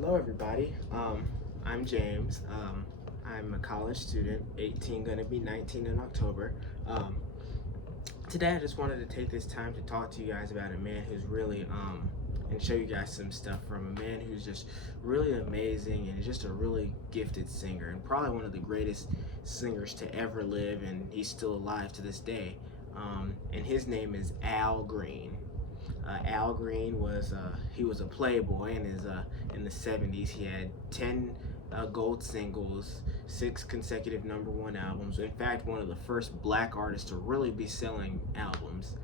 Hello, everybody. I'm James. I'm a college student, 18, gonna be 19 in October. Um, Today, I just wanted to take this time to talk to you guys about a man who's really, and show you guys some stuff from a man who's just really amazing and just a really gifted singer, and probably one of the greatest singers to ever live, and he's still alive to this day. And his name is Al Green. Al Green was he was a playboy in the 70s. He had 10 gold singles, 6 consecutive #1 albums. In fact, one of the first black artists to really be selling albums.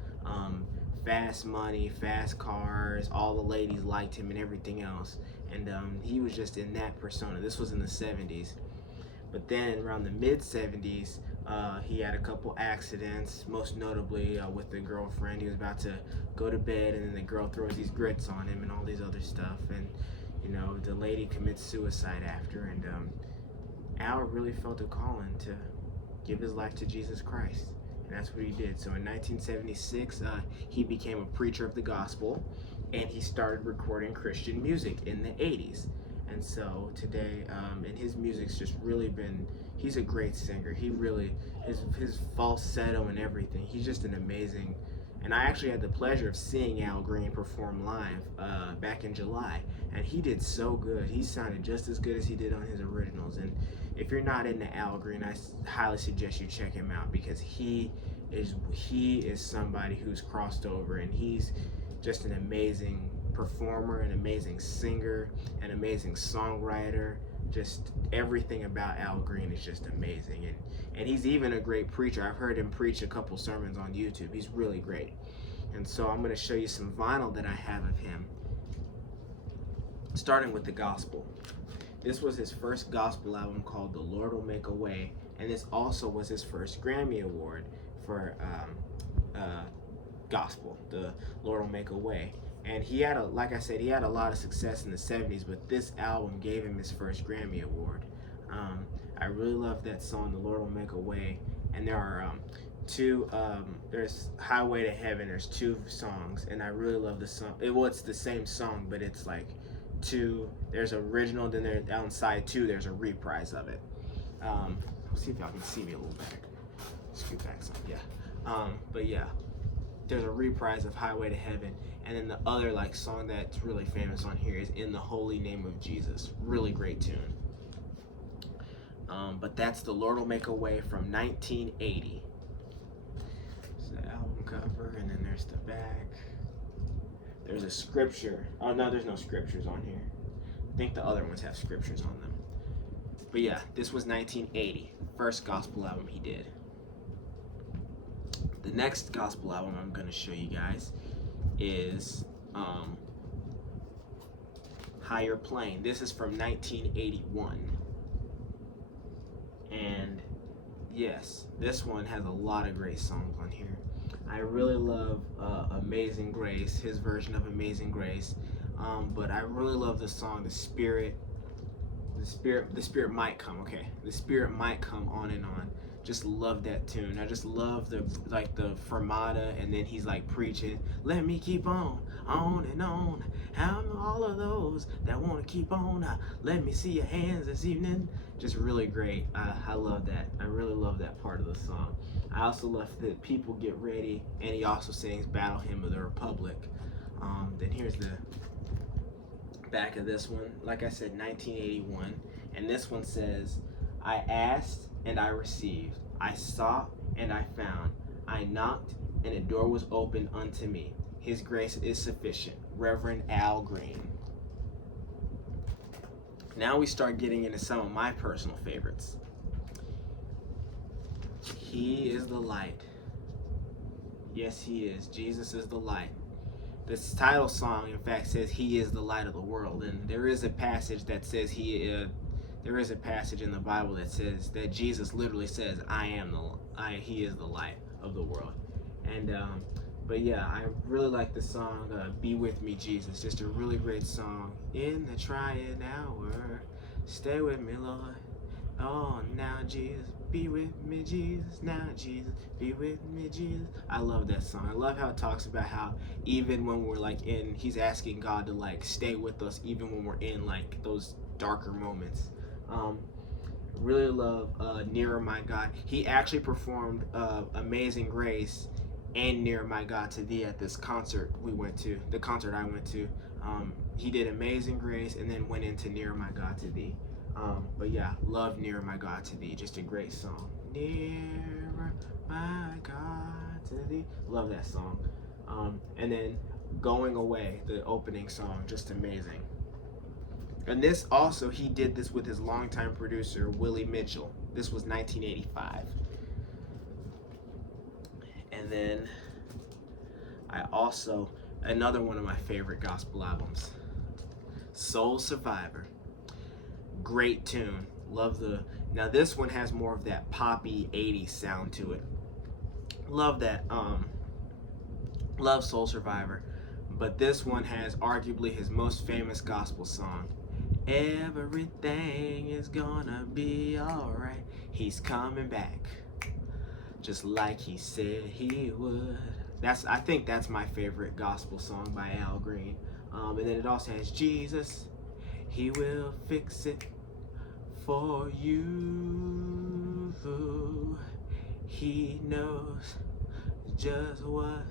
Fast money, fast cars, all the ladies liked him and everything else. And he was just in that persona. This was in the 70s. But then around the mid 70s, he had a couple accidents, most notably with the girlfriend. He was about to go to bed, and then the girl throws these grits on him and all these other stuff. And, you know, the lady commits suicide after. And Al really felt a calling to give his life to Jesus Christ. And that's what he did. So in 1976, he became a preacher of the gospel, and he started recording Christian music in the 80s. And so today, and his music's just really been, he's a great singer. He really, his falsetto and everything, he's just an amazing, and I actually had the pleasure of seeing Al Green perform live back in July, and he did so good. He sounded just as good as he did on his originals. And if you're not into Al Green, I highly suggest you check him out, because he is somebody who's crossed over, and he's just an amazing performer, an amazing singer, an amazing songwriter. Just everything about Al Green is just amazing. And he's even a great preacher. I've heard him preach a couple sermons on YouTube. He's really great. And so I'm going to show you some vinyl that I have of him, starting with the gospel. This was his first gospel album called The Lord Will Make a Way, and this also was his first Grammy Award for gospel, The Lord Will Make a Way. And he had, like I said, he had a lot of success in the 70s, but this album gave him his first Grammy Award. I really love that song, The Lord Will Make a Way. And there are there's Highway to Heaven, there's 2 songs, and I really love the song. It's the same song, but it's like 2, there's original, then there, on side 2, there's a reprise of it. See if y'all can see me a little better. Scoot back some, yeah. But yeah, there's a reprise of Highway to Heaven, and then the other like song that's really famous on here is In the Holy Name of Jesus. Really great tune. But that's The Lord Will Make a Way from 1980. It's the album cover, and then there's the back. There's a scripture. Oh no, there's no scriptures on here. I think the other ones have scriptures on them. But yeah, this was 1980, first gospel album he did. The next gospel album I'm going to show you guys is Higher Plane. This is from 1981. And yes, this one has a lot of great songs on here. I really love Amazing Grace, his version of Amazing Grace. But I really love the song The Spirit Might Come, okay? The Spirit Might Come, On and On. Just love that tune. I just love the fermata, and then he's like preaching, let me keep on and on. How all of those that want to keep on, let me see your hands this evening. Just really great. I love that. I really love that part of the song. I also love that People Get Ready, and he also sings Battle Hymn of the Republic. Then here's the back of this one. Like I said, 1981, and this one says, I asked and I received, I sought and I found, I knocked and a door was opened unto me. His grace is sufficient. Reverend Al Green. Now we start getting into some of my personal favorites. He is the light. Yes, he is. Jesus is the light. This title song, in fact, says he is the light of the world, and there is a passage that says there is a passage in the Bible that says that Jesus literally says, he is the light of the world. And but yeah, I really like the song Be With Me Jesus. Just a really great song. In the trying hour, stay with me, Lord. Oh, now Jesus, Be with me, Jesus, now, Jesus. Be with me, Jesus. I love that song. I love how it talks about how even when we're like he's asking God to like stay with us even when we're in like those darker moments. Really love Nearer My God. He actually performed Amazing Grace and Nearer My God to Thee at this concert the concert I went to. He did Amazing Grace and then went into Nearer My God to Thee. But yeah, love Nearer My God to Thee. Just a great song. Nearer My God to Thee. Love that song. And then Going Away, the opening song, just amazing. And this also, he did this with his longtime producer, Willie Mitchell. This was 1985. And then another one of my favorite gospel albums, Soul Survivor. Great tune. Now this one has more of that poppy 80s sound to it. Love that, love Soul Survivor. But this one has arguably his most famous gospel song. Everything is gonna be alright. He's coming back, just like he said he would. I think that's my favorite gospel song by Al Green. And then it also has Jesus, he will fix it for you. He knows just what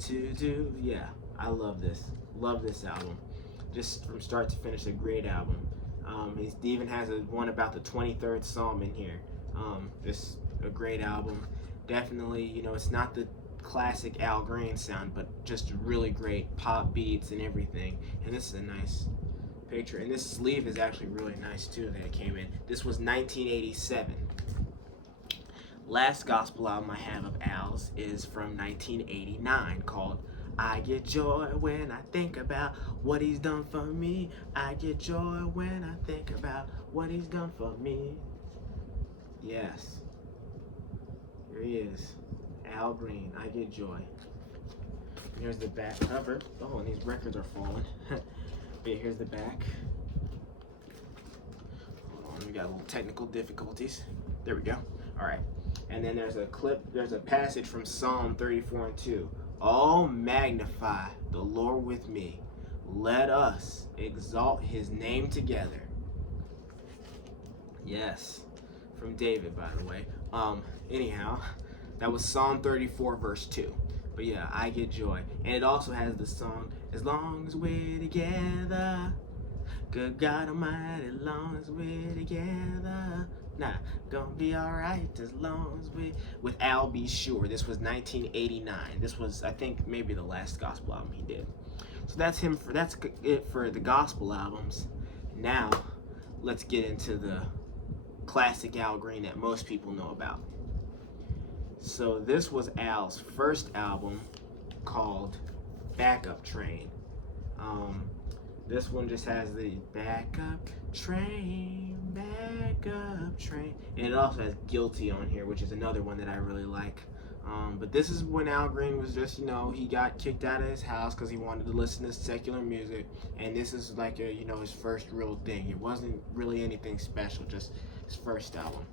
to do. Yeah, I love this. Love this album. Just from start to finish, a great album. He even has one about the 23rd Psalm in here. Just a great album. Definitely, it's not the classic Al Green sound, but just really great pop beats and everything. And this is a nice picture. And this sleeve is actually really nice too that it came in. This was 1987. Last gospel album I have of Al's is from 1989 called I Get Joy When I Think About What He's Done for Me. I get joy when I think about what He's done for me. Yes. Here he is. Al Green, I Get Joy. Here's the back cover. Oh, and these records are falling. But here's the back. Hold on, we got a little technical difficulties. There we go. All right. And then there's a passage from Psalm 34:2. Oh, magnify the Lord with me. Let us exalt his name together. Yes, from David, by the way. Anyhow, that was Psalm 34, verse 2. But yeah, I Get Joy. And it also has the song, As Long As We're Together. Good God Almighty, as long as we're together. Nah, gonna be alright as long as with Al B. Sure. This was 1989. This was, I think, maybe the last gospel album he did. So that's it for the gospel albums. Now, let's get into the classic Al Green that most people know about. So this was Al's first album called Backup Train. This one just has the backup train, and it also has Guilty on here, which is another one that I really like. But this is when Al Green was just, he got kicked out of his house because he wanted to listen to secular music, and this is like his first real thing. It wasn't really anything special, just his first album.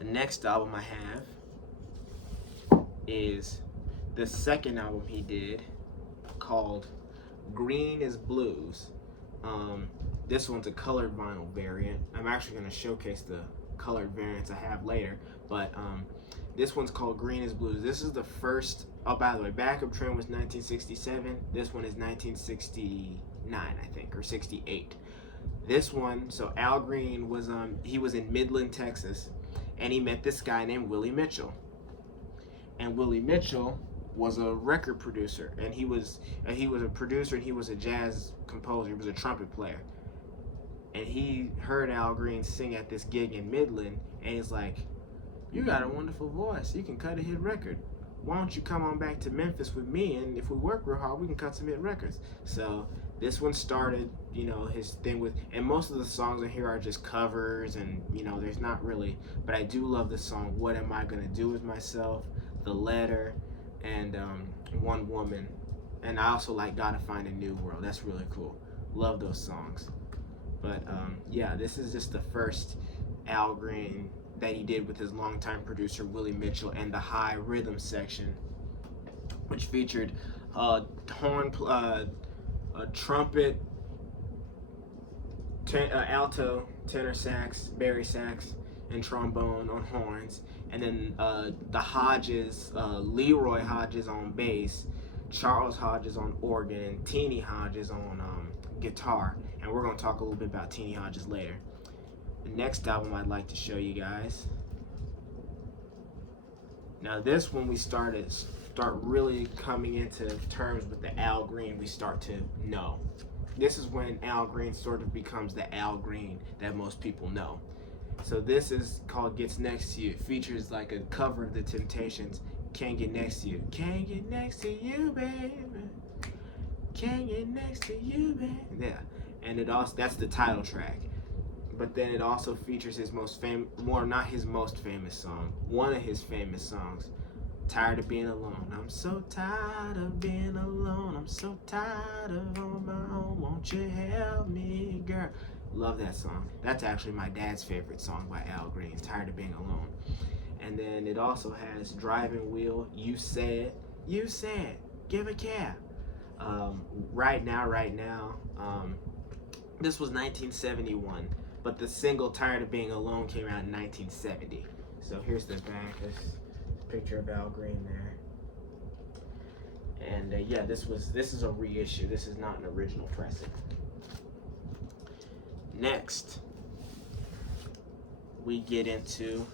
The next album I have is the second album he did called Green is Blues. This one's a colored vinyl variant. I'm actually going to showcase the colored variants I have later, but this one's called Green is Blues. This is the first, oh, by the way, Backup Train was 1967. This one is 1969, I think, or 68. This one, so Al Green was he was in Midland, Texas, and he met this guy named Willie Mitchell. And Willie Mitchell was a record producer, and he was a producer, and he was a jazz composer. He was a trumpet player. And he heard Al Green sing at this gig in Midland, and he's like, "You got a wonderful voice. You can cut a hit record. Why don't you come on back to Memphis with me, and if we work real hard, we can cut some hit records." So this one started, his thing with, and most of the songs on here are just covers, and there's not really, but I do love the song "What Am I Gonna Do With Myself," "The Letter," and "One Woman," and I also like "Gotta Find a New World." That's really cool. Love those songs. But yeah, this is just the first Al Green that he did with his longtime producer Willie Mitchell, and the high rhythm section, which featured a trumpet, alto, tenor sax, bari sax, and trombone on horns, and then the Hodges, Leroy Hodges on bass, Charles Hodges on organ, and Teenie Hodges on guitar. And we're going to talk a little bit about Teenie Hodges later. The next album I'd like to show you guys. Now this one we start really coming into terms with the Al Green we start to know. This is when Al Green sort of becomes the Al Green that most people know. So this is called Gets Next to You. It features like a cover of The Temptations, Can't Get Next to You. Can't get next to you, baby. Can't get next to you, baby. Yeah, and it also, that's the title track. But then it also features his most famous, not his most famous song, one of his famous songs, Tired of Being Alone. I'm so tired of being alone. I'm so tired of on my own. Won't you help me, girl? Love that song. That's actually my dad's favorite song by Al Green, Tired of Being Alone. And then it also has Driving Wheel, You Said, Give a Cab. Right Now. This was 1971, but the single Tired of Being Alone came out in 1970. So here's the back. This picture of Al Green there. And yeah, this is a reissue. This is not an original pressing. Next, we get into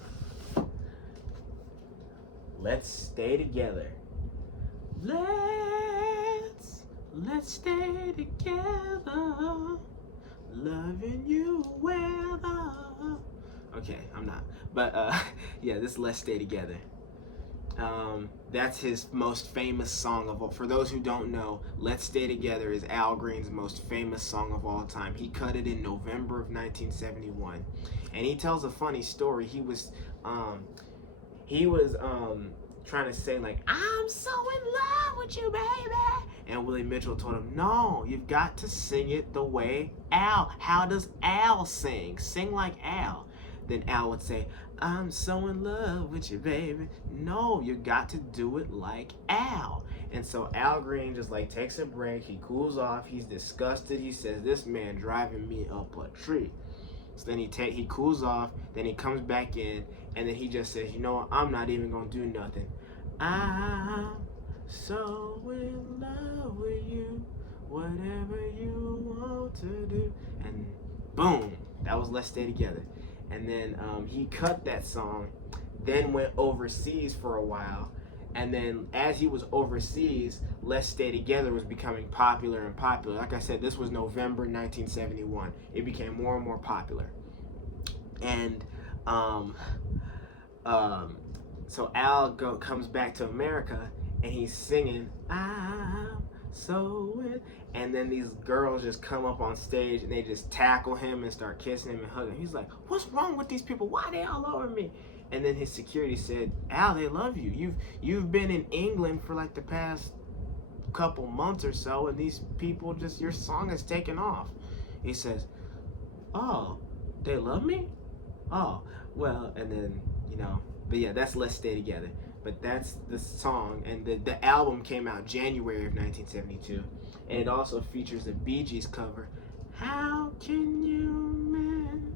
Let's Stay Together. Let's stay together, loving you weather. Okay, I'm not. But yeah, this Let's Stay Together. That's his most famous song of all. For those who don't know, Let's Stay Together is Al Green's most famous song of all time. He cut it in November of 1971. And he tells a funny story. He was trying to say like, I'm so in love with you, baby. And Willie Mitchell told him, no, you've got to sing it the way Al. How does Al sing? Sing like Al. Then Al would say, I'm so in love with you, baby. No, you got to do it like Al. And so Al Green just like takes a break. He cools off. He's disgusted. He says, this man driving me up a tree. So then he cools off. Then he comes back in. And then he just says, you know what? I'm not even going to do nothing. I'm so in love with you. Whatever you want to do. And boom. That was Let's Stay Together. And then he cut that song, then went overseas for a while. And then as he was overseas, Let's Stay Together was becoming popular and popular. Like I said, this was November 1971. It became more and more popular. And so Al comes back to America and he's singing, I'm so in. And then these girls just come up on stage and they just tackle him and start kissing him and hugging him. He's like, what's wrong with these people? Why are they all over me? And then his security said, Al, they love you. You've been in England for like the past couple months or so, and these people just, your song has taken off. He says, oh, they love me? Oh, well, and then, but yeah, that's Let's Stay Together. But that's the song, and the album came out January of 1972, and it also features a Bee Gees cover, How Can You Mend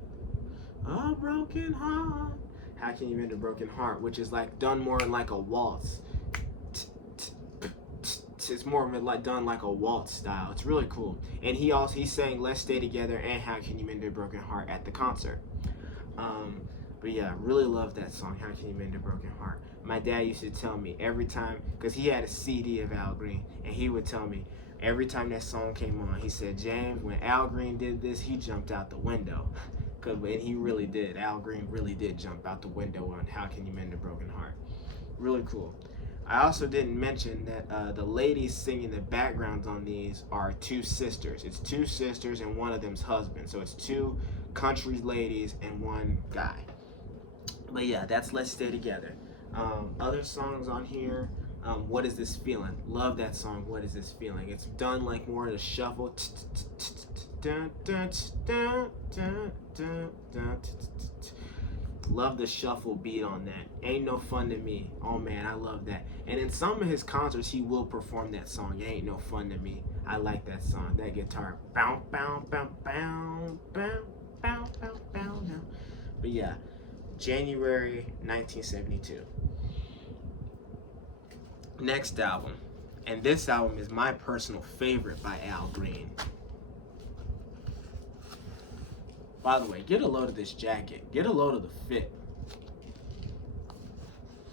a Broken Heart? How Can You Mend a Broken Heart? Which is like done more like a waltz. It's more of like done like a waltz style. It's really cool. And he sang Let's Stay Together and How Can You Mend a Broken Heart at the concert. But yeah, really love that song, How Can You Mend a Broken Heart. My dad used to tell me every time, because he had a CD of Al Green, and he would tell me every time that song came on, he said, James, when Al Green did this, he jumped out the window. And he really did. Al Green really did jump out the window on How Can You Mend a Broken Heart. Really cool. I also didn't mention that the ladies singing the backgrounds on these are two sisters. It's two sisters and one of them's husband. So it's two country ladies and one guy. But yeah, that's Let's Stay Together. Other songs on here, What Is This Feeling? Love that song, What Is This Feeling? It's done like more of a shuffle. Love the shuffle beat on that. Ain't No Fun to Me. Oh man, I love that. And in some of his concerts, he will perform that song. It Ain't No Fun to Me. I like that song. That guitar. Bow, bow, bow, bow, bow, bow, bow, bow, bow. But yeah, January 1972. Next album. And this album is my personal favorite by Al Green. By the way, get a load of this jacket. Get a load of the fit.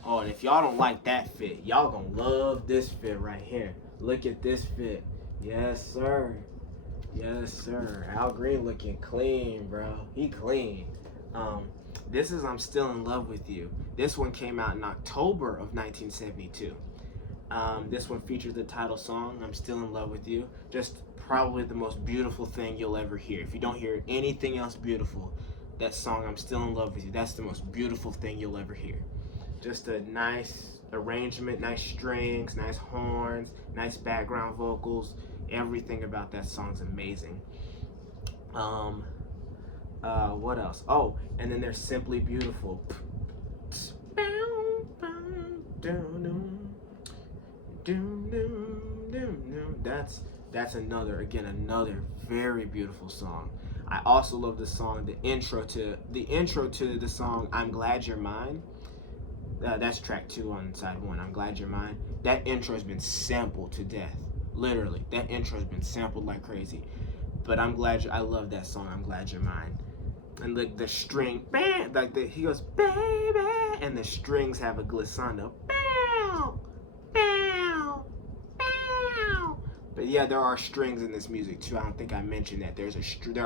Oh, and if y'all don't like that fit, y'all gonna love this fit right here. Look at this fit. Yes, sir. Yes, sir. Al Green looking clean, bro. He clean. This is I'm Still in Love with You. This one came out in October of 1972. This one features the title song, I'm Still in Love with You. Just probably the most beautiful thing you'll ever hear. If you don't hear anything else beautiful, that song, I'm Still in Love with You, that's the most beautiful thing you'll ever hear. Just a nice arrangement, nice strings, nice horns, nice background vocals. Everything about that song's amazing. What else? Oh, and then there's Simply Beautiful. That's another very beautiful song. I also love the song, the intro to the song I'm Glad You're Mine. That's track 2 on side 1, I'm Glad You're Mine. That intro has been sampled to death. Literally, that intro has been sampled like crazy. But I love that song, I'm Glad You're Mine. And the string, bam, he goes, baby, and the strings have a glissando. Bow, bow, bow. But yeah, there are strings in this music too. I don't think I mentioned that. There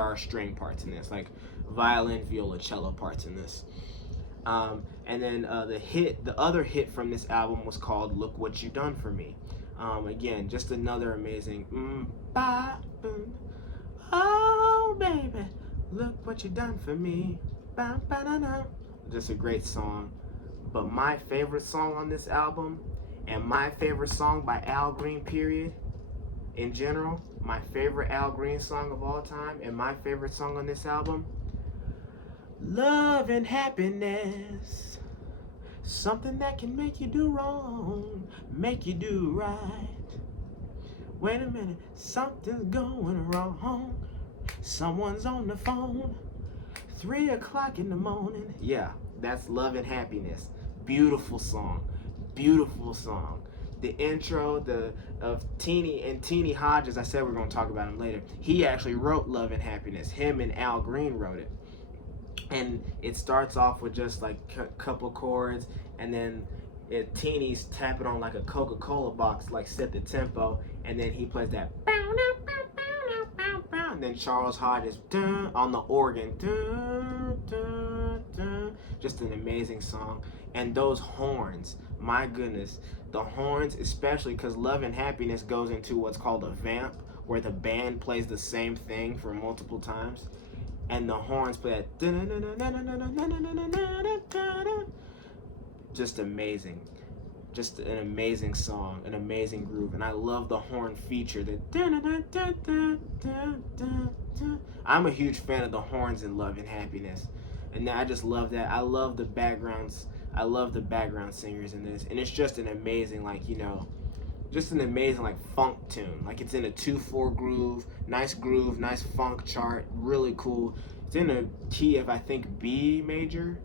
are string parts in this, like violin, viola, cello parts in this. And then the other hit from this album was called Look What You Done For Me. Again, just another amazing, oh baby, look what you done for me. Just a great song. But my favorite song on this album, and my favorite song by Al Green, period, in general, my favorite Al Green song of all time, and my favorite song on this album, Love and Happiness. Something that can make you do wrong, make you do right. Wait a minute, something's going wrong. Someone's on the phone, 3 o'clock in the morning. Yeah, that's Love and Happiness. Beautiful song, beautiful song. The intro of Teenie Hodges, I said we're going to talk about him later. He actually wrote Love and Happiness. Him and Al Green wrote it. And it starts off with just like a couple chords, and then Teeny's tapping on like a Coca-Cola box, like set the tempo, and then he plays that, and then Charles Hodges on the organ. Just an amazing song. And those horns, my goodness, the horns, especially because Love and Happiness goes into what's called a vamp, where the band plays the same thing for multiple times, and the horns play that. Just amazing. Just an amazing song, an amazing groove, and I love the horn feature. I'm a huge fan of the horns in Love and Happiness, and I just love that. I love the backgrounds. I love the background singers in this, and it's just an amazing, just an amazing funk tune. Like it's in a 2/4 groove, nice funk chart, really cool. It's in a key of I think B major,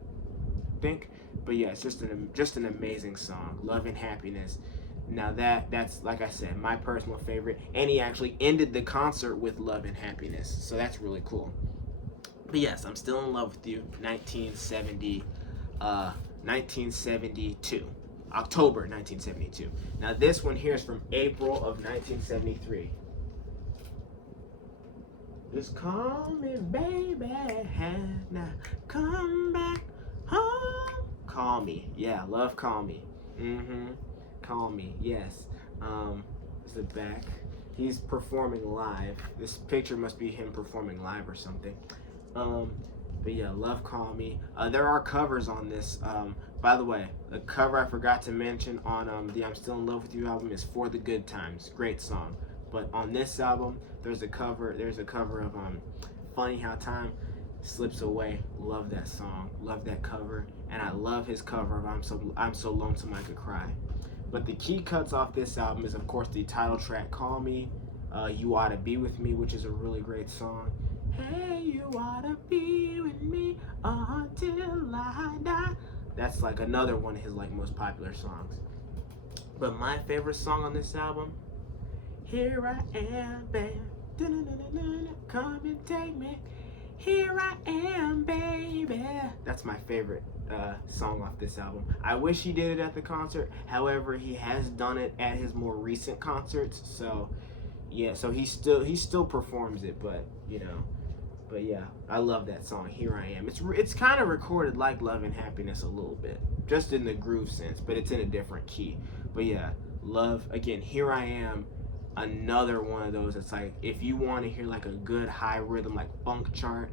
But yeah, it's just an amazing song, Love and Happiness. Now that's like I said, my personal favorite, and he actually ended the concert with Love and Happiness, so that's really cool. But yes, I'm Still in Love with You, 1972, October 1972. Now this one here is from April of 1973. Just call me, baby, now come back home. Call Me. Yeah, love Call Me. Call Me, yes. Is it back? He's performing live. This picture must be him performing live or something. But yeah, love Call Me. There are covers on this. By the way, the cover I forgot to mention on the I'm Still in Love with You album is For the Good Times. Great song. But on this album, there's a cover of Funny How Time. Slips Away. Love that song. Love that cover. And I love his cover of I'm So Lonesome I Could Cry. But the key cuts off this album is, of course, the title track, Call Me, You Oughta Be With Me, which is a really great song. Hey, you oughta be with me until I die. That's like another one of his like most popular songs. But my favorite song on this album, Here I Am, baby, come and take me. Here I am, baby. That's my favorite song off this album. I wish he did it at the concert. However, he has done it at his more recent concerts. So, yeah. So he still performs it, but you know. But yeah, I love that song. Here I Am. It's kind of recorded like Love and Happiness a little bit, just in the groove sense, but it's in a different key. But yeah, love again. Here I Am. Another one of those. It's like if you want to hear like a good high rhythm like funk chart,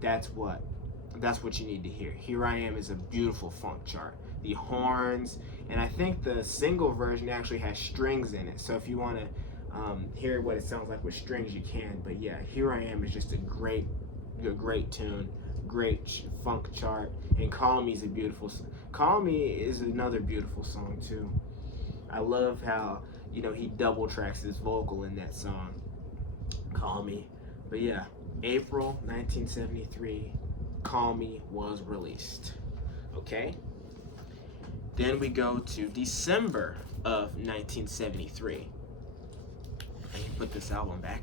that's what you need to hear. Here I Am is a beautiful funk chart. The horns, and I think the single version actually has strings in it. So if you want to hear what it sounds like with strings, you can. But yeah, Here I Am is just a great tune, great funk chart. And Call Me is a beautiful. Call Me is another beautiful song too. I love how, you know, he double tracks his vocal in that song, Call Me. But yeah, April 1973, Call Me was released. Okay? Then we go to December of 1973. I can put this album back.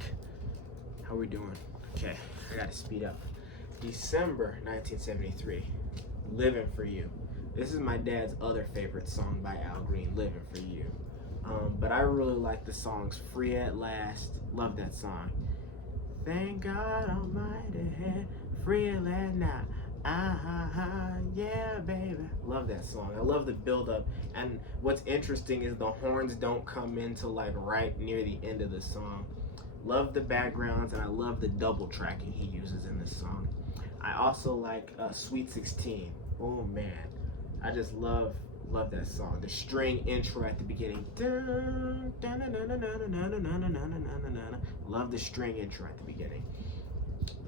How are we doing? Okay, I gotta speed up. December 1973, Living For You. This is my dad's other favorite song by Al Green, Living For You. But I really like the songs Free at Last. Love that song. Thank God Almighty, free at last now. Yeah, baby. Love that song. I love the build up. And what's interesting is the horns don't come in till like right near the end of the song. Love the backgrounds, and I love the double tracking he uses in this song. I also like Sweet 16. Oh man, I just love that song. The string intro at the beginning. Love the string intro at the beginning.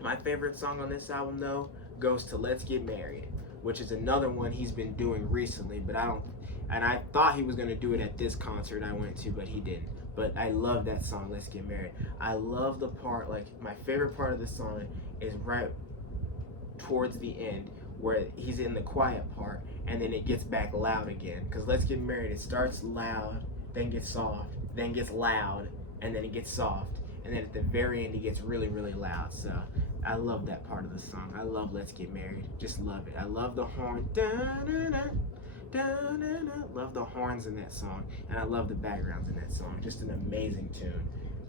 My favorite song on this album though goes to Let's Get Married, which is another one he's been doing recently, but I thought he was gonna do it at this concert I went to, but he didn't. But I love that song, Let's Get Married. I love the part, like my favorite part of the song is right towards the end where he's in the quiet part and then it gets back loud again. Because Let's Get Married, it starts loud, then gets soft, then gets loud, and then it gets soft. And then at the very end, it gets really, really loud. So I love that part of the song. I love Let's Get Married. Just love it. I love the horn. Love the horns in that song. And I love the backgrounds in that song. Just an amazing tune.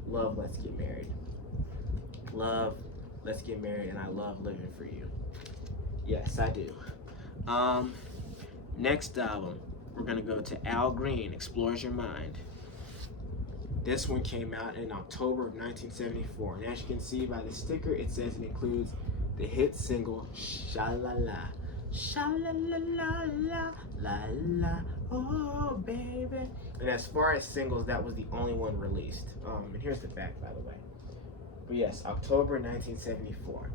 Love Let's Get Married. Love Let's Get Married, and I love Living For You. Yes, I do. Next album, we're gonna go to Al Green, Explores Your Mind. This one came out in October of 1974, and as you can see by the sticker, it says it includes the hit single Sha-La-La. Sha-La-La-La-La, la-la, oh baby. And as far as singles, that was the only one released. And here's the back, by the way. But yes, October 1974.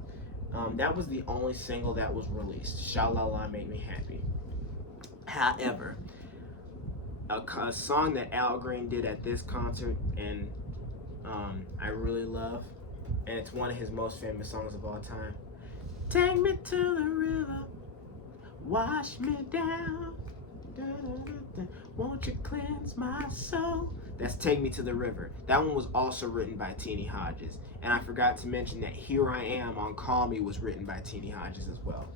That was the only single that was released. Sha-La-La Made Me Happy. However, a song that Al Green did at this concert, and I really love, and it's one of his most famous songs of all time. Take me to the river, wash me down, won't you cleanse my soul? That's Take Me to the River. That one was also written by Teenie Hodges. And I forgot to mention that Here I Am on Call Me was written by Teenie Hodges as well.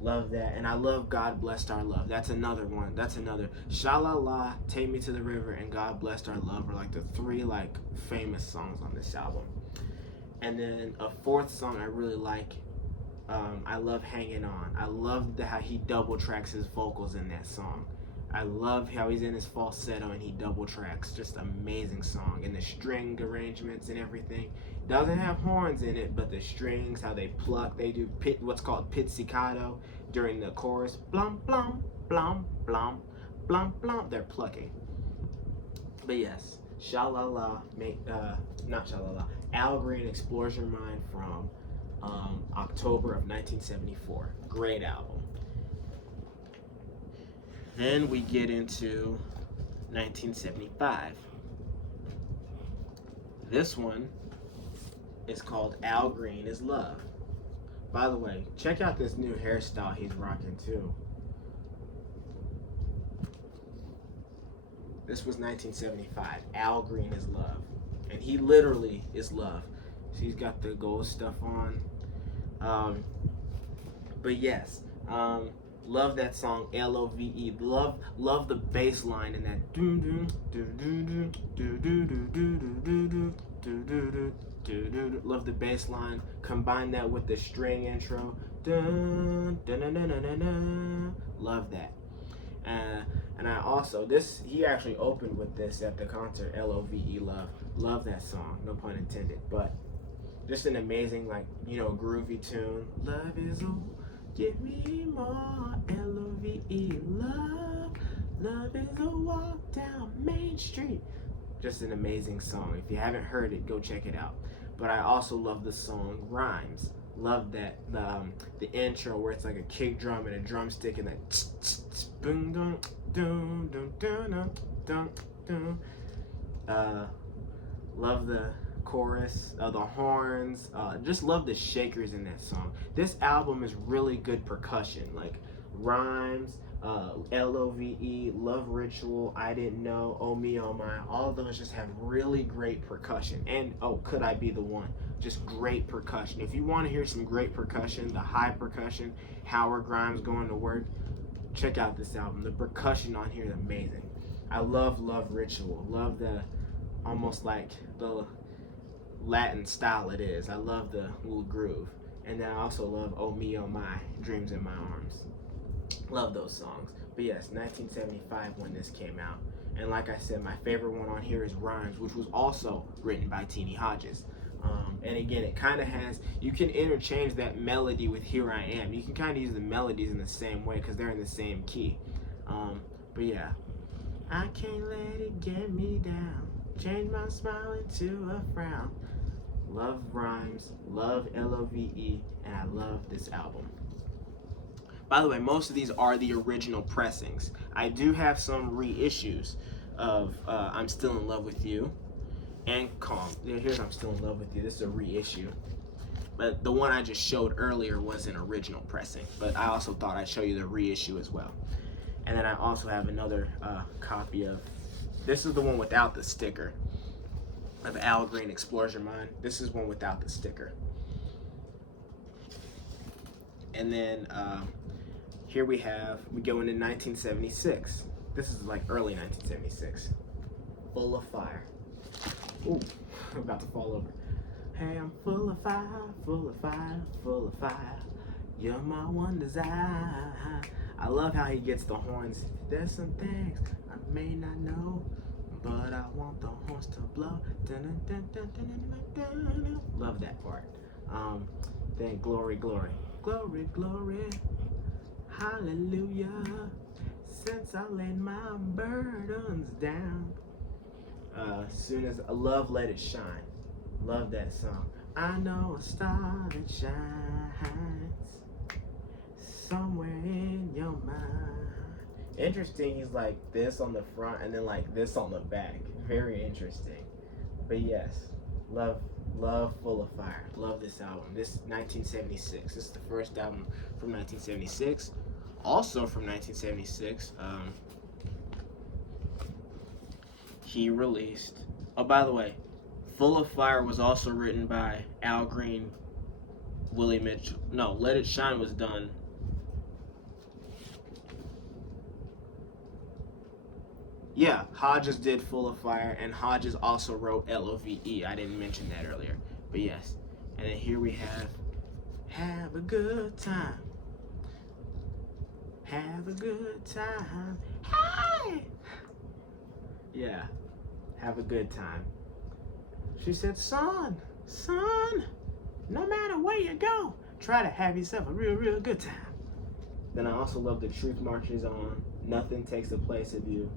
Love that. And I love God Blessed Our Love. That's another one. That's another. Sha-La-La, Take Me to the River, and God Blessed Our Love are like the three like famous songs on this album. And then a fourth song I really like, I love Hanging On. I love how he double tracks his vocals in that song. I love how he's in his falsetto and he double tracks. Just amazing song. And the string arrangements and everything. Doesn't have horns in it, but the strings, how they pluck, they do what's called pizzicato during the chorus. Blum, blum, blum, blum, blum, blum. They're plucking. But yes, Sha-La-La, not Sha-La-La. Al Green, Explores Your Mind from October of 1974. Great album. Then we get into 1975. This one is called Al Green is Love. By the way, check out this new hairstyle he's rocking too. This was 1975. Al Green is Love. And he literally is love. So he's got the gold stuff on. But yes, love that song L-O-V-E. Love the bass line in that. Love the bass line. Combine that with the string intro. Love that. And I also, he actually opened with this at the concert, L-O-V-E, Love. Love that song, no pun intended. But just an amazing, groovy tune. Love is all, give me more, L-O-V-E, love. Love is a walk down Main Street. Just an amazing song. If you haven't heard it, go check it out. But I also love the song Rhymes. Love that the intro where it's like a kick drum and a drumstick and that boom dum dum dum dum dum. Love the chorus, the horns. Just love the shakers in that song. This album is really good percussion, like Rhymes, L-O-V-E, Love Ritual, I Didn't Know, Oh Me Oh My. All of those just have really great percussion. And Could I Be the One? Just great percussion. If you want to hear some great percussion, the high percussion, Howard Grimes Going to Work, check out this album. The percussion on here is amazing. I love Love Ritual. Love the almost like the Latin style it is. I love the little groove. And then I also love Oh Me Oh My, Dreams in My Arms. Love those songs. But yes, 1975 when this came out. And like I said, my favorite one on here is Rhymes, which was also written by Teenie Hodges. And again, it kind of has, you can interchange that melody with Here I Am. You can kind of use the melodies in the same way because they're in the same key. But yeah, I can't let it get me down. Change my smile into a frown. Love Rhymes, love L-O-V-E, and I love this album. By the way, most of these are the original pressings. I do have some reissues of I'm Still in Love with You and Calm. Here's I'm Still in Love with You. This is a reissue. But the one I just showed earlier was an original pressing. But I also thought I'd show you the reissue as well. And then I also have another copy of, this is the one without the sticker, of Al Green Explores Your Mind. This is one without the sticker. And then here we go into 1976. This is like early 1976. Full of Fire. Ooh, I'm about to fall over. Hey, I'm full of fire, full of fire, full of fire. You're my one desire. I love how he gets the horns. There's some things I may not know, but I want the horns to blow. Love that part. Then Glory, Glory. Glory, glory. Hallelujah. Since I laid my burdens down. Soon as Love, Let It Shine. Love that song. I know a star that shines somewhere in your mind. Interesting, he's like this on the front and then like this on the back. Very interesting. But yes, love Full of Fire. Love this album. This is 1976. This is the first album from 1976. Also from 1976, he released, oh, by the way, Full of Fire was also written by Al Green, Willie Mitchell. No, Let It Shine was done. Yeah, Hodges did Full of Fire, and Hodges also wrote L-O-V-E. I didn't mention that earlier, but yes. And then here we have a good time. Have a good time. Hey! Yeah, have a good time. She said, son, no matter where you go, try to have yourself a real good time. Then I also love The Truth Marches On, Nothing Takes the Place of You.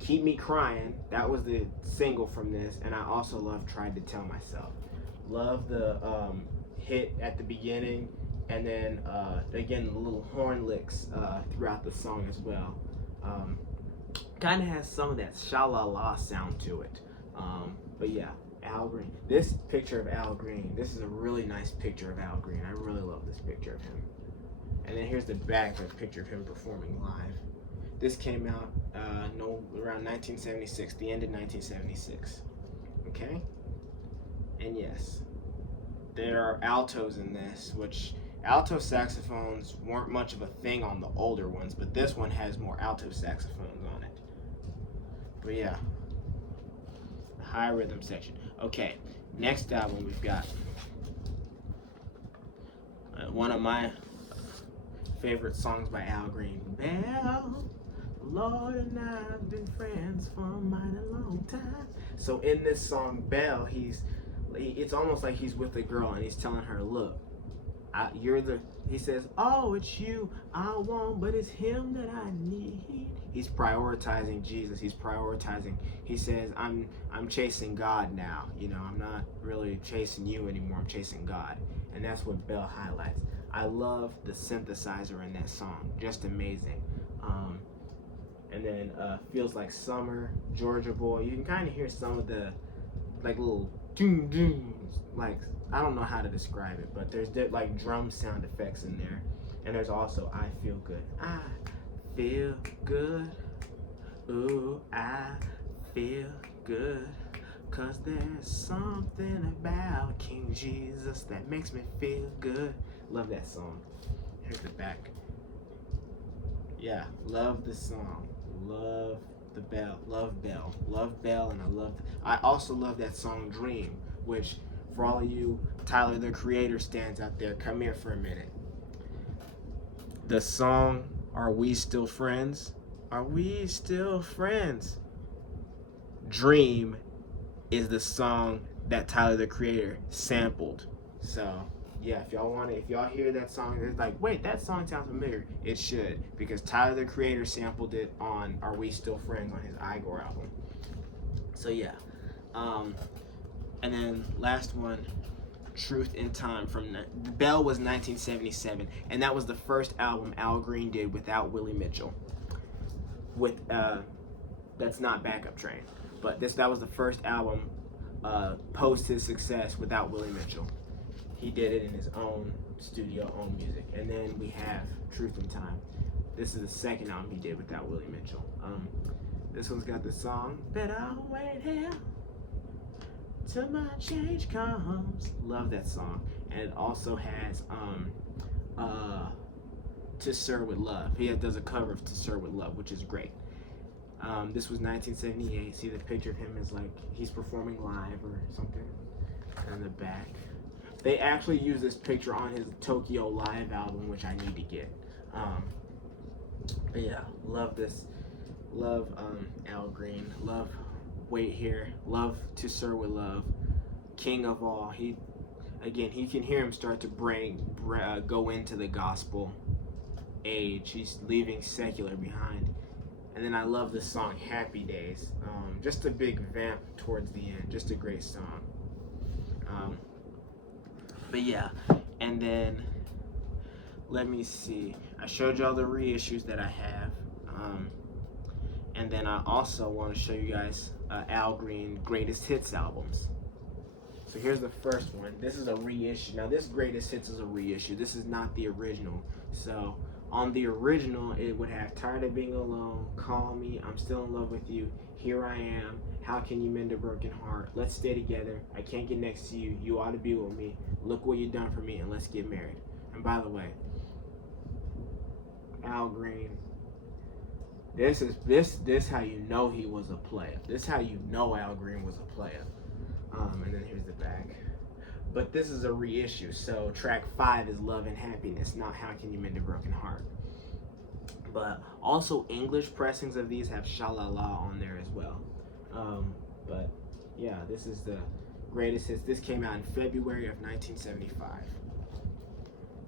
Keep Me Crying, that was the single from this, and I also love Tried to Tell Myself. Love the hit at the beginning, and then again the little horn licks throughout the song as well. Kind of has some of that sha-la-la sound to it. But yeah, Al Green. This picture of Al Green, this is a really nice picture of Al Green. I really love this picture of him. And then here's the back of a picture of him performing live. This came out around 1976, the end of 1976. Okay? And yes, there are altos in this, which alto saxophones weren't much of a thing on the older ones, but this one has more alto saxophones on it. But yeah, high rhythm section. Okay, next album we've got one of my favorite songs by Al Green. Bell, Lord and I've been friends for a mighty long time. So in this song, Bell, it's almost like he's with a girl and he's telling her, look, he says, oh, it's you I want, but it's him that I need. He's prioritizing Jesus. He says, I'm chasing God now. You know, I'm not really chasing you anymore. I'm chasing God. And that's what Bell highlights. I love the synthesizer in that song. Just amazing. And then Feels Like Summer, Georgia Boy. You can kind of hear some of the like little doom dooms, like I don't know how to describe it, but there's like drum sound effects in there. And there's also I Feel Good. I feel good. Ooh, I feel good. 'Cause there's something about King Jesus that makes me feel good. Love that song. Here's the back. Yeah, love the song. Love the Bell. Love Bell. Love Bell, and I also love that song Dream, which for all of you Tyler the Creator stands out there, come here for a minute. The song Are We Still Friends? Are we still friends? Dream is the song that Tyler the Creator sampled. So yeah, if y'all hear that song, it's like, wait, that song sounds familiar. It should, because Tyler the Creator sampled it on Are We Still Friends on his Igor album. So yeah, and then last one, Truth in Time from Bell was 1977, and that was the first album Al Green did without Willie Mitchell. With that's not Backup Train, but that was the first album post his success without Willie Mitchell. He did it in his own studio, own music. And then we have Truth in Time. This is the second album he did without Willie Mitchell. This one's got the song Better Wait Here Till My Change Comes. Love that song. And it also has To Sir With Love. He does a cover of To Sir With Love, which is great. This was 1978. See, the picture of him is like he's performing live or something in the back. They actually use this picture on his Tokyo Live album, which I need to get. But yeah, love this. Love Al Green. Love Wait Here. Love To Sir With Love. King of All. He can hear him start to go into the gospel age. He's leaving secular behind. And then I love this song, Happy Days. Just a big vamp towards the end. Just a great song. But yeah, and then let me see. I showed y'all the reissues that I have. And then I also want to show you guys Al Green Greatest Hits albums. So here's the first one. This is a reissue. Now this Greatest Hits is a reissue. This is not the original. So on the original, it would have Tired of Being Alone, Call Me, I'm Still in Love with You, Here I Am, How Can You Mend a Broken Heart, Let's Stay Together, I Can't Get Next to You, You Ought to Be With Me, Look What You Done For Me, and Let's Get Married. And by the way, Al Green, this how you know he was a player. This how you know Al Green was a player. And then here's the back. But this is a reissue, so track 5 is Love and Happiness, not How Can You Mend a Broken Heart. But also English pressings of these have Sha-La-La on there as well. But yeah, this is the Greatest Hits. This came out in February of 1975.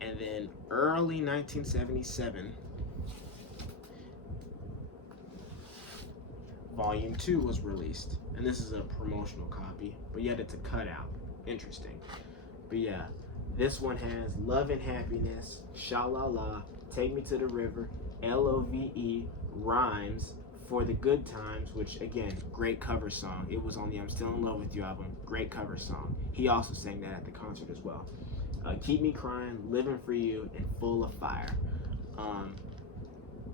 And then early 1977, Volume 2 was released. And this is a promotional copy, but yet it's a cutout. Interesting. But yeah, This one has Love and Happiness, Sha La La, Take Me to the River, Love, Rhymes, For the Good Times, which again, great cover song. It was on the I'm Still in Love with You album. Great cover song. He also sang that at the concert as well. Keep Me Crying, Living for You, and Full of Fire.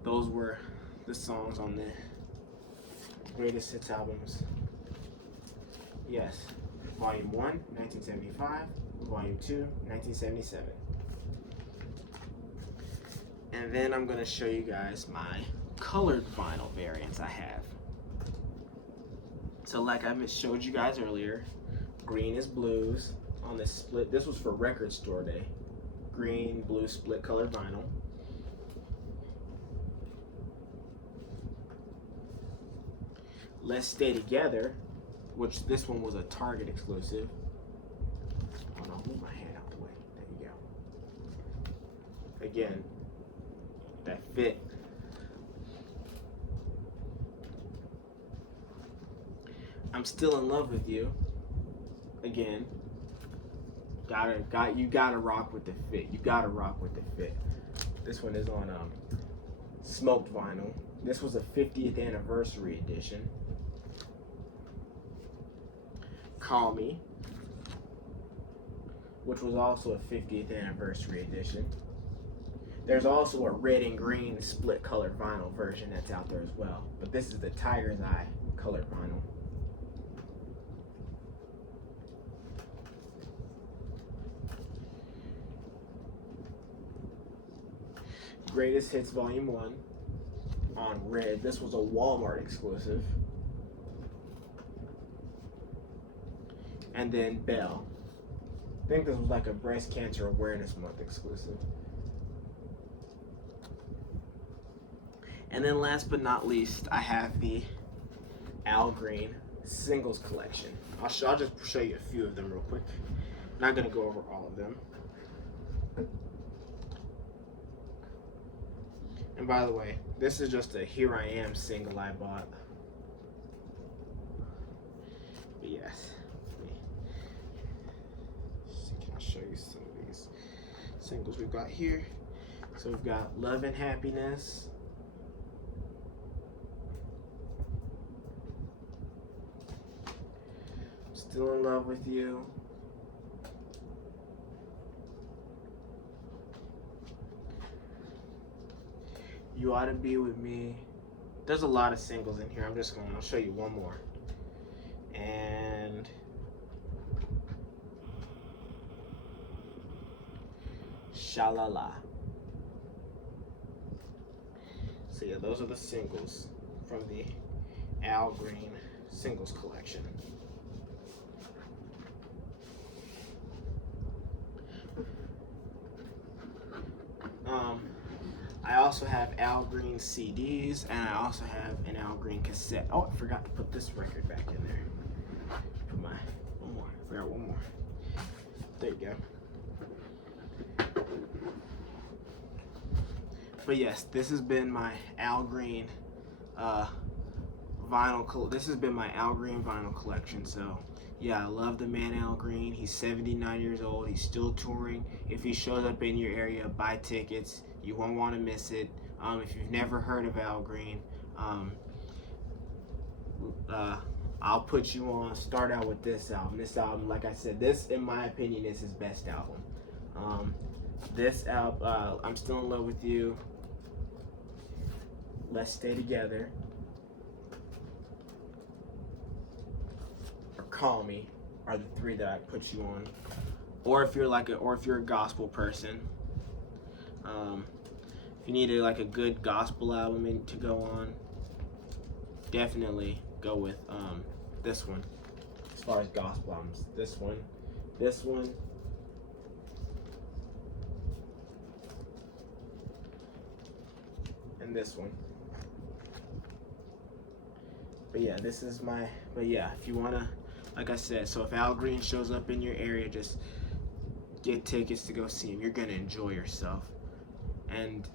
Those were the songs on the greatest hits albums. Yes. Volume 1, 1975. Volume 2, 1977. And then I'm going to show you guys my colored vinyl variants I have. So like I showed you guys earlier, Green is Blues on this split. This was for Record Store Day. Green, blue, split colored vinyl. Let's Stay Together, which this one was a Target exclusive. Hold on, move my hand out the way. There you go. Again, that fit. I'm Still in Love with You. Again, you gotta rock with the fit. You gotta rock with the fit. This one is on smoked vinyl. This was a 50th anniversary edition. Call Me, which was also a 50th anniversary edition. There's also a red and green split colored vinyl version that's out there as well. But this is the Tiger's Eye colored vinyl. Greatest Hits Volume 1 on red. This was a Walmart exclusive. And then Belle. I think this was like a Breast Cancer Awareness Month exclusive. And then last but not least, I have the Al Green singles collection. I'll just show you a few of them real quick. Not gonna go over all of them. And by the way, this is just a Here I Am single I bought. But yes. Can I show you some of these singles we've got here? So we've got Love and Happiness. Still in Love with You. You Ought to Be With Me. There's a lot of singles in here. I'll show you one more. And Sha La La. So yeah, those are the singles from the Al Green singles collection. I also have Al Green CDs, and I also have an Al Green cassette. Oh, I forgot to put this record back in there. One more. I forgot one more. There you go. But yes, this has been my Al Green vinyl. This has been my Al Green vinyl collection. So yeah, I love the man Al Green. He's 79 years old. He's still touring. If he shows up in your area, buy tickets. You won't want to miss it. If you've never heard of Al Green, I'll put you on. Start out with this album. This album, like I said, this, in my opinion, is his best album. This album, I'm Still in Love with You, Let's Stay Together, or Call Me are the three that I put you on. Or if you're a gospel person. If you need a good gospel album to go on, definitely go with this one. As far as gospel albums, this one, and this one. But yeah, if you wanna, like I said, so if Al Green shows up in your area, just get tickets to go see him. You're gonna enjoy yourself. And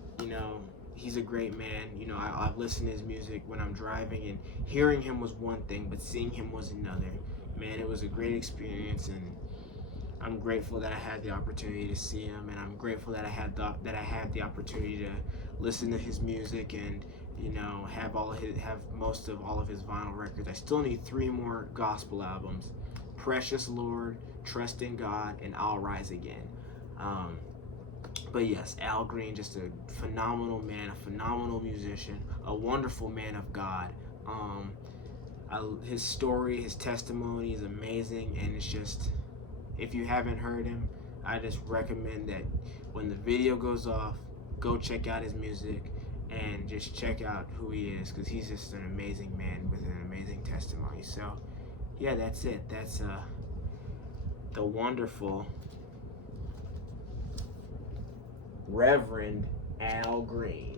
he's a great man. I've listened to his music when I'm driving, and hearing him was one thing, but seeing him was another. Man, it was a great experience, and I'm grateful that I had the opportunity to see him, and I'm grateful that I had the opportunity to listen to his music and have most of all of his vinyl records. I still need 3 more gospel albums: Precious Lord, Trust in God, and I'll Rise Again. But yes, Al Green, just a phenomenal man, a phenomenal musician, a wonderful man of God. His story, his testimony is amazing, and it's just, if you haven't heard him, I just recommend that when the video goes off, go check out his music and just check out who he is, because he's just an amazing man with an amazing testimony. So yeah, that's it. That's the wonderful Reverend Al Green.